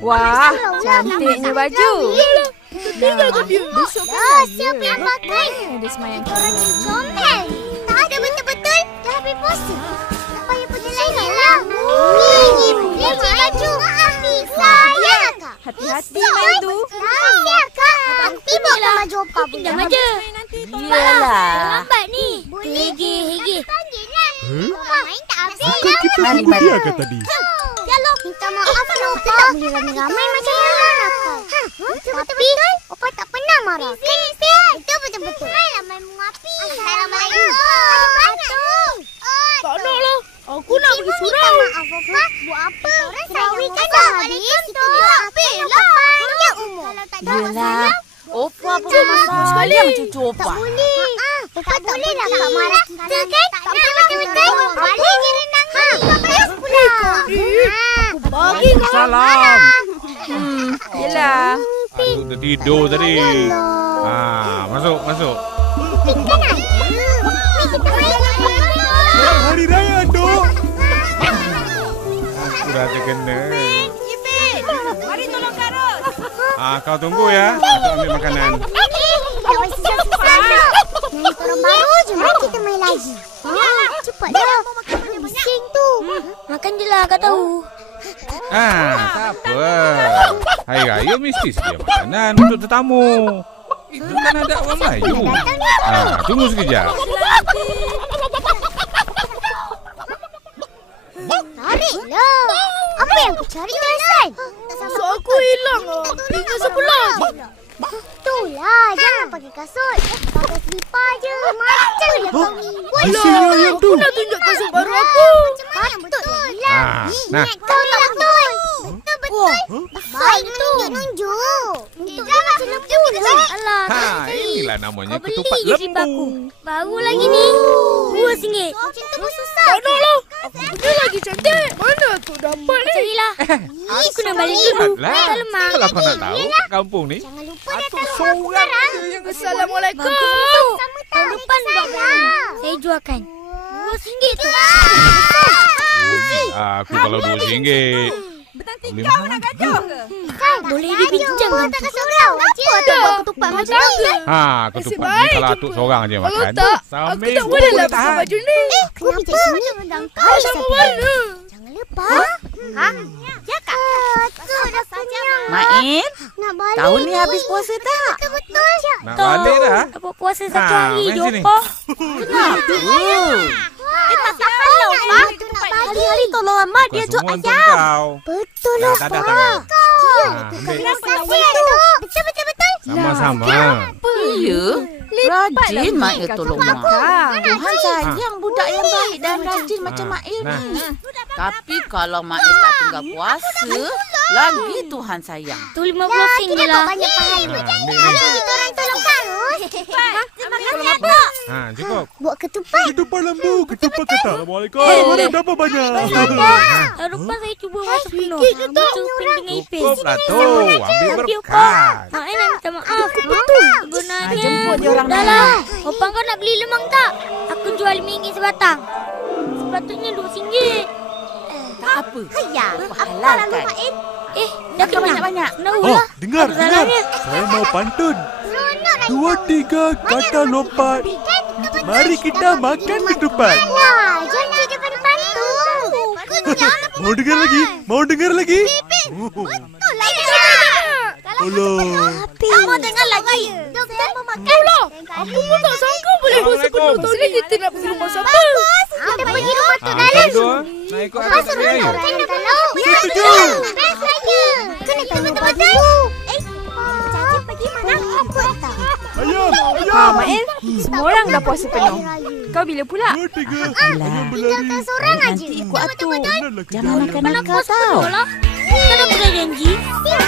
Wah, cantiknya baju. Tinggal ke dia. Besok kan raya. Siapa yang pakai? Ada semayang Orang lagi. yang comel. Tak ada betul-betul. Dah habis puasa. Tak payah pergi lagi lah. Boleh baju. Sayang akak. Hati-hati main tu. Sayang akak. Nanti bawa baju apa pun. Pinjam aja. Iyalah. Lambat ni. Boleh. Hege. Panggil lah. Main tak habis Bukan lah. kita Mari, tunggu mari. dia ke tadi? Yalah. Minta maaf kalau Opa tak boleh ramai-ramai macam yang lain akak. Tapi Opa tak pernah marah. Betul-betul. Mainlah main mengapi. Assalamualaikum. Aduh. Tak nak lah. Aku nak pergi surau. Minta maaf Opa. Buat apa? Surawi kan dah habis. Kita buat apa lah. Panjang umur. Kalau tak ada Yelah. Opa pun sayang cucu tak Opa. boleh. Opa tak boleh lah Kak marah kita kan. Tak betul-betul. Balik je renang ni. Tak payah pula. Salam. Yelah. Aduh, tertidur tadi. Masuk. Kan ada. Kita main Selamat Hari Raya, Dok. Sudah terkena. Mari tolong Karut. Kau tunggu ya. Aku ambil makanan. Tak payah susah-susah. Main korang baru je. Mari kita main lagi. Cepatlah. Bising tu. Makan je lah, kau tahu. Tak apa. Hari Raya mesti sedia makanan untuk tetamu. Itu kan ada orang Melayu. Tunggu sekejap. Tariklah. Apa yang kau cari tu Hasan? So aku hilang lah. Tinggal sebelah je. Itulah. Jangan pakai kasut. Pakai selipar je. Macam je kau ni. Hasilnya yang tu. Aku nak tunjuk kasut baru aku. Patutlah hilang. Nah. Kau tak betul. Betul-betul. Baik menunjuk-nunjuk. Itu macam lembu je. Alah, Inilah namanya kau beli ketupat je slipar aku. lembu. Baru lagi ni. RM2. Macam tu pun susah. Tak nak lah. Aku lagi cantik. Mana aku dapat ni? Carilah. Aku nak balik dulu. Lah. Tak lemah. Kalau kau nak tahu, kat kampung ni Jangan lupa satu datang rumah seorang sekarang. je yang Assalamualaikum. Sama Tahun tak? depan buat saya jualkan. RM2 tu. Aku kalau RM2. Bertanti Boleh kau mahal. nak gaduh ke? Boleh dipinjam kan? Tak kasut kau. Kenapa ada buat ketupat macam ni? Ketupat baik ni kalau je atuk pun. seorang je Kalau makan. tak, aku Sambil tak boleh lah tahan. pakai baju ni. Aku pijak sini. Kau Sama warna. Jangan lupa. Ya kak. Aku dah kenyang. Main, Nak balik. tahun ni habis puasa tak? Betul. Nak balik dah. Dapat puasa satu hari main je, sini. Opa. Kenapa? Tak salah Pak. Hari-hari tolong Amat dia jual Semua untuk ayam. kau. Betul Dah, lah dah, dah, Pak. tangan. Terima Ambil. kasih Atuk. Betul. Sama-sama. Ya, rajin Mak Kau tolong tak Mak. makan. Tuhan sayang budak yang baik dan rajin macam Mak ni. Nah. Tapi kalau Mak tak tinggal puasa, lagi Tuhan sayang. Tu RM50 je lah. Banyak pahala. Ambil Mari ni. kita orang tolong Karus. Terima kasih, Atuk. Cukup. Buat ketupat. Ketupat lembu. Ketupat kata. Assalamualaikum. Mana dapat banyak? Tahun depan saya cuba masak penuh. Macam upin dengan ipis. Cukup lah tu. Ambil Tapi Opa, berkat. Mak nak minta maaf. Betul. Sebenarnya. jemput dia orang Dah ni. lah. Opa kau nak beli lemang tak? Aku jual RM5 sebatang. Sepatutnya RM2. Tak apa. Ayah. Halal kan? Dah Makan banyak-banyak. Tahu lah. Dengar. Salahnya. Saya mau pantun. Seronok lah. 2, 3, kata lompat. Mari kita makan ketupat. Lah, janji daripada bantu. Mau dengar lagi? Betul lah. Tolong. Kamu dengar lagi. Doktor mau makan. Aku pun tak sangka boleh puasa penuh. Tahun ni kita nak pergi rumah siapa? Kita pergi rumah tu Kau dalam. dua. Nak ikut aku tak Suruh raya. orang yang tolong. Setuju. Best saja. Kena tanya Pak dulu. Caci pergi mana? Aku tak. Ayam. Main, semua orang dah puasa penuh. Kau bila pula? 2, 3. Yelah. Tinggalkan seorang aja. Nanti ikut atuk. Jangan Jangan makan nakal tau. Kenapa dah janji? Siap.